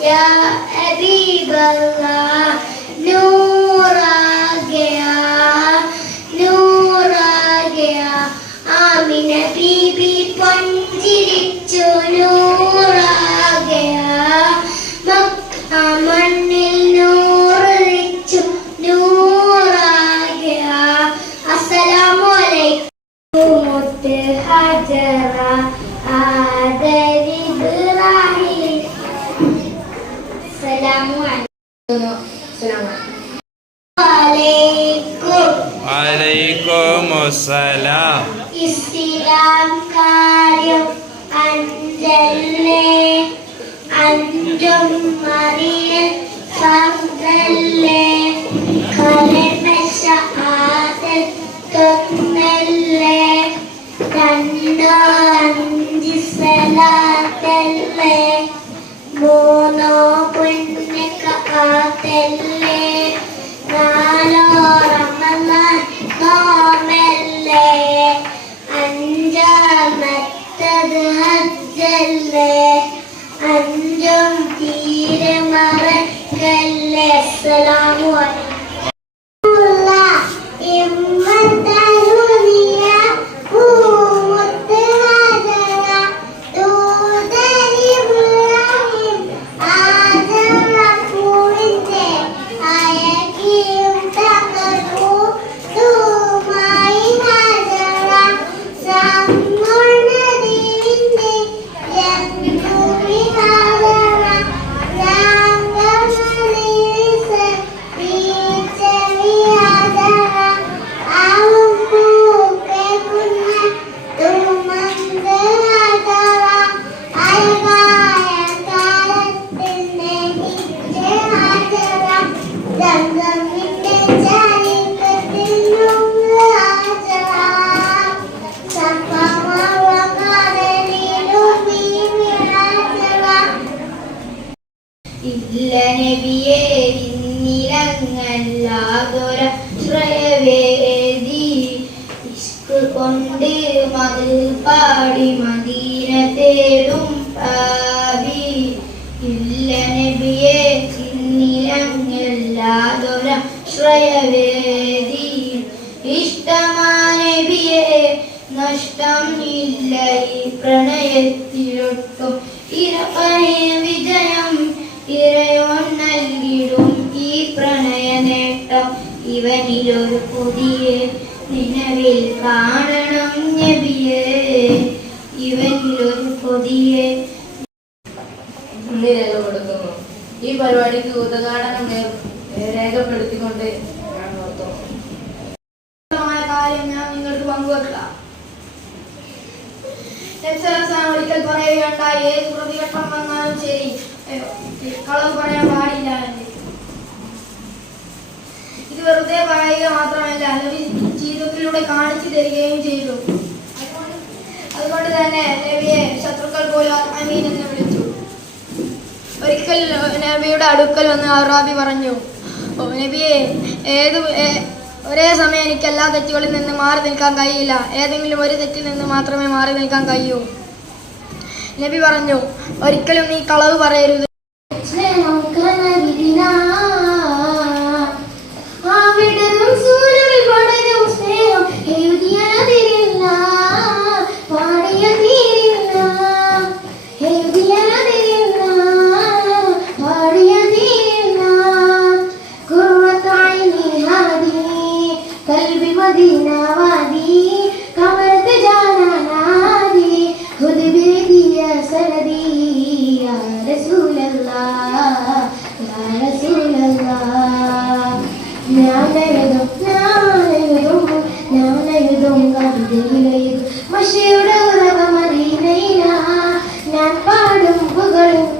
يا حبيب الله نورا گیا نورا گیا آمن بيبي പഞ്ചിരിച്ചു നൂറാ ഗയാ മണ്ണിൽ നൂറിച്ചു നൂറാ ഗയാ അസ്സലാമു അലൈക്കും മുത്ത് ഹജറ ആദര അലൈക്കും വലൈക്കുമുസ്സലാം. ഇസ്ലാം കാര്യം അഞ്ചല്ലേ? അഞ്ചും മറിയൽ പന്തല്ലേ? കലമശ ആദൽ തൊന്നല്ലേ? രണ്ടോ അഞ്ച് സലാത്തല്ലേ? മൂന്നോ അഞ്ചും തീരെ മറക്കല്ലേ? അസ്സലാമു അലൈക്കും. ഇന്നിലങ്ങല്ലാതൊര ശ്രയവേദി ഇഷ്ക് കൊണ്ട് മതിൽ പാടി മദീന തേടും പാവി. ഇല്ല നബിയെ ഇന്നിലങ്ങല്ലാതൊര ശ്രയവേദി ഇഷ്ടമാ നബിയെ നഷ്ടം ഇല്ല ഈ പ്രണയത്തിലൊട്ടും. ഇരപ്പനെ വിജയം ഇരയോ നൽകിടും ഇവനിലൊരു പുതിയ നിലവിൽ കാണണം നബിയെ. ഇവനിലൊരു പുതിയ നന്ദി കൊടുക്കുന്നു. ഈ പരിപാടിക്ക് ഉദഘാടനം രേഖപ്പെടുത്തിക്കൊണ്ട് ഞാൻ നിർത്തുന്നു. കാര്യം ഞാൻ നിങ്ങൾക്ക് പങ്കുവെക്കാം. ഒരിക്കൽ പറയുകയുണ്ടായി. ഏത് പ്രതിഘട്ടം വന്നാലും ശരി. കളവ് പറയാൻ പാടില്ല എന്ന് വെറുതെ പറയുക മാത്രമല്ല നബി ജീവിതത്തിലൂടെ കാണിച്ചു തരികയും ചെയ്തു. അതുകൊണ്ട് തന്നെ നബിയെ ശത്രുക്കൾ പോലും അമീൻ എന്ന് വിളിച്ചു. ഒരിക്കൽ നബിയുടെ അടുക്കൽ വന്ന് അറാബി പറഞ്ഞു "ഓ, നബിയെ ഏത് ഒരേ സമയം എനിക്ക് എല്ലാ തെറ്റുകളിൽ നിന്ന് മാറി നിൽക്കാൻ കഴിയില്ല. ഏതെങ്കിലും ഒരു തെറ്റിൽ നിന്ന് മാത്രമേ മാറി നിൽക്കാൻ കഴിയൂ. നബി പറഞ്ഞു ഒരിക്കലും നീ കളവ് പറയരുത്.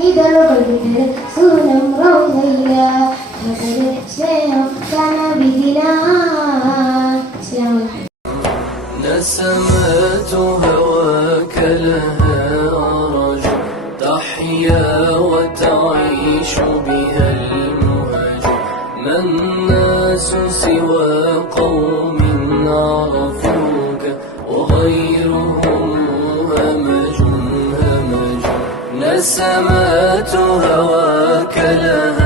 إذا الغلبت سونا روضيا مثل سيهم كان بدنا نسمات هواك لها عرج تحيا وتعيش بها المهاجر ما الناس سوى قوم عرب. نسمات هواك لها.